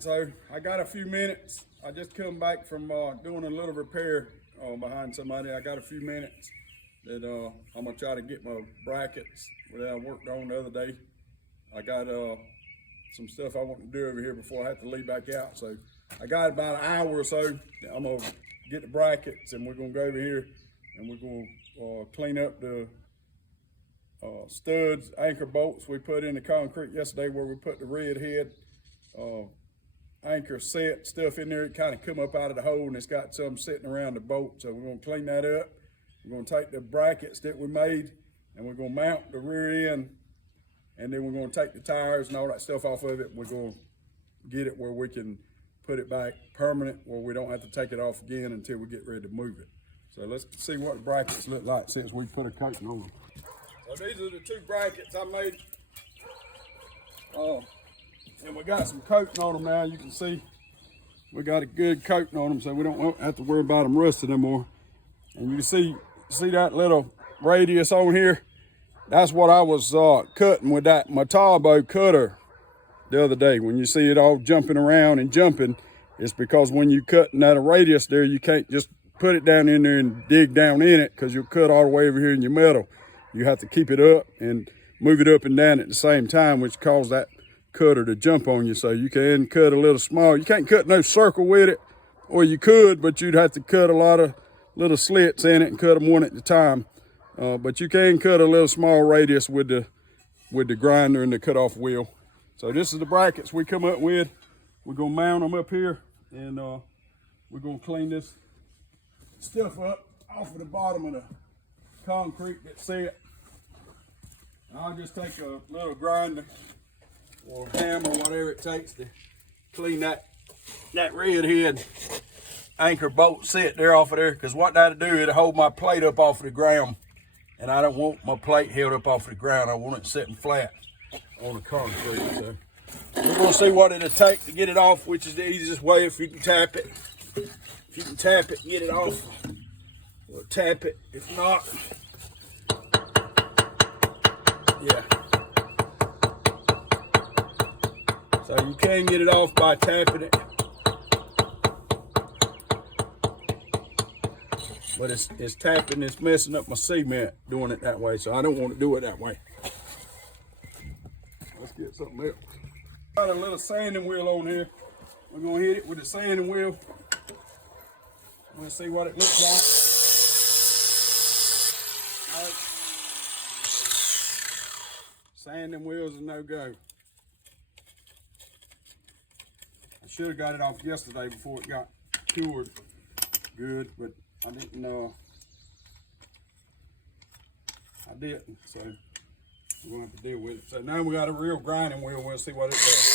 so I got a few minutes. I just come back from doing a little repair behind somebody. I got a few minutes that I'm gonna try to get my brackets that I worked on the other day. I got some stuff I want to do over here before I have to leave back out. So I got about an hour or so. I'm gonna get the brackets and we're gonna go over here and we're gonna clean up the studs, anchor bolts we put in the concrete yesterday where we put the red head anchor set stuff in there. It kind of come up out of the hole and it's got some sitting around the bolt. So we're gonna clean that up. We're gonna take the brackets that we made and we're gonna mount the rear end, and then we're gonna take the tires and all that stuff off of it. We're gonna get it where we can put it back permanent, where we don't have to take it off again until we get ready to move it. So let's see what the brackets look like since we put a coating on them. So these are the two brackets I made. And we got some coating on them now. You can see we got a good coating on them, so we don't have to worry about them rusting anymore. And you can see that little radius on here. That's what I was cutting with that Metabo cutter the other day. When you see it all jumping around and jumping, it's because when you cutting that radius there, you can't just put it down in there and dig down in it, because you'll cut all the way over here in your metal. You have to keep it up and move it up and down at the same time, which causes that cutter to jump on you. So you can cut a little small. You can't cut no circle with it, or you could, but you'd have to cut a lot of little slits in it and cut them one at a time. But you can cut a little small radius with the grinder and the cutoff wheel. So this is the brackets we come up with. We're gonna mount them up here, and we're gonna clean this stuff up off of the bottom of the concrete that's set. I'll just take a little grinder or hammer, whatever it takes, to clean that red head anchor bolt set there off of there, because what that'll do, it'll hold my plate up off of the ground, and I don't want my plate held up off of the ground. I want it sitting flat on the concrete. So we're gonna see what it'll take to get it off, which is the easiest way. If you can tap it, if you can tap it and get it off, we'll tap it. If not, yeah. So you can get it off by tapping it, but it's tapping, it's messing up my cement doing it that way, so I don't want to do it that way. Let's get something else. Got a little sanding wheel on here. We're gonna hit it with the sanding wheel. We'll see what it looks like. All right. Sanding wheels is no go. I should have got it off yesterday before it got cured good, but I didn't know. I didn't, so we're gonna have to deal with it. So now we got a real grinding wheel. We'll see what it does.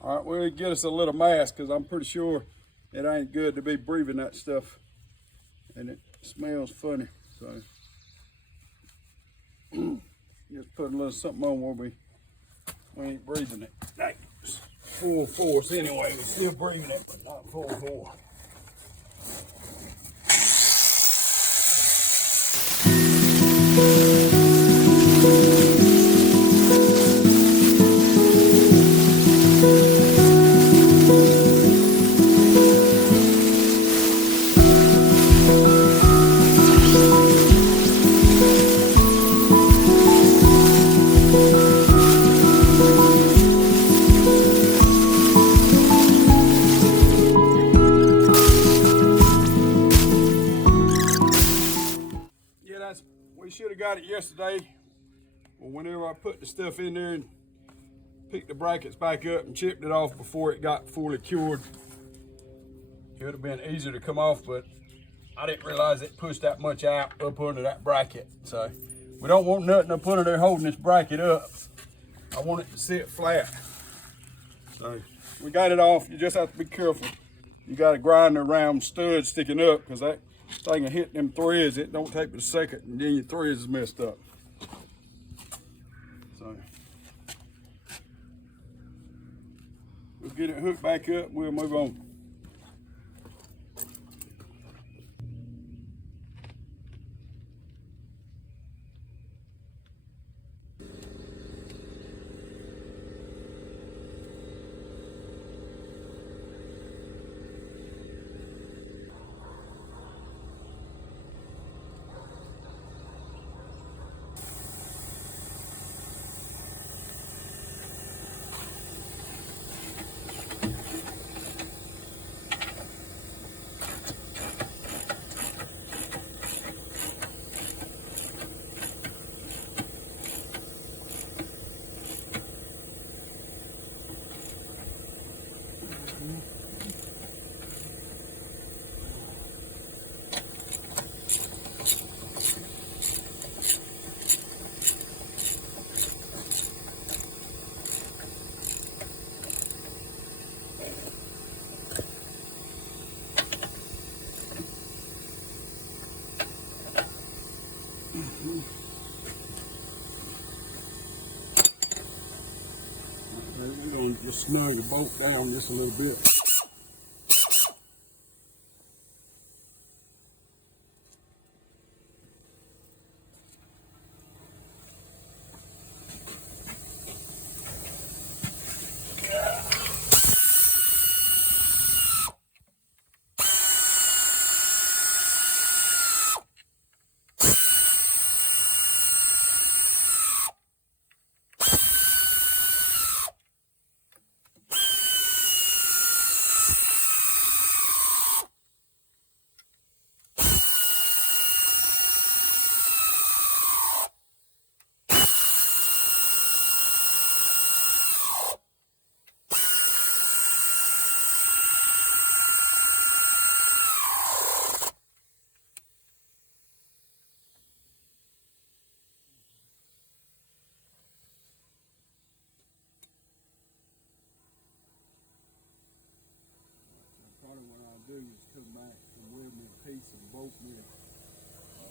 All right, we'll get us a little mask, because I'm pretty sure it ain't good to be breathing that stuff, and it smells funny. So just put a little something on where we ain't breathing it. It's full force anyway. We're still breathing it, but not full force. We should have got it yesterday, or whenever I put the stuff in there and picked the brackets back up and chipped it off before it got fully cured. It would have been easier to come off, but I didn't realize it pushed that much out up under that bracket. So we don't want nothing up under there holding this bracket up. I want it to sit flat. So we got it off. You just have to be careful. You got a grinder around stud sticking up, because that thing will hit them threads. It don't take but a second, and then your threads is messed up. So we'll get it hooked back up and we'll move on. We're going to just snug the bolt down just a little bit. What I'll do is come back and weld me a piece and bolt me a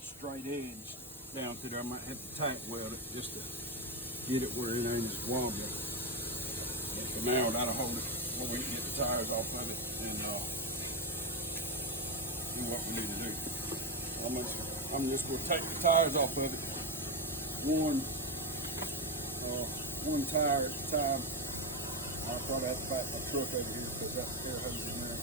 straight edge down through there. I might have to tack weld it just to get it where it ain't as wobbly. And for now, that'll hold it when we get the tires off of it and do what we need to do. I'm just going to take the tires off of it one tire at a time. I'll probably have to back my truck over here because that's the air hose in there.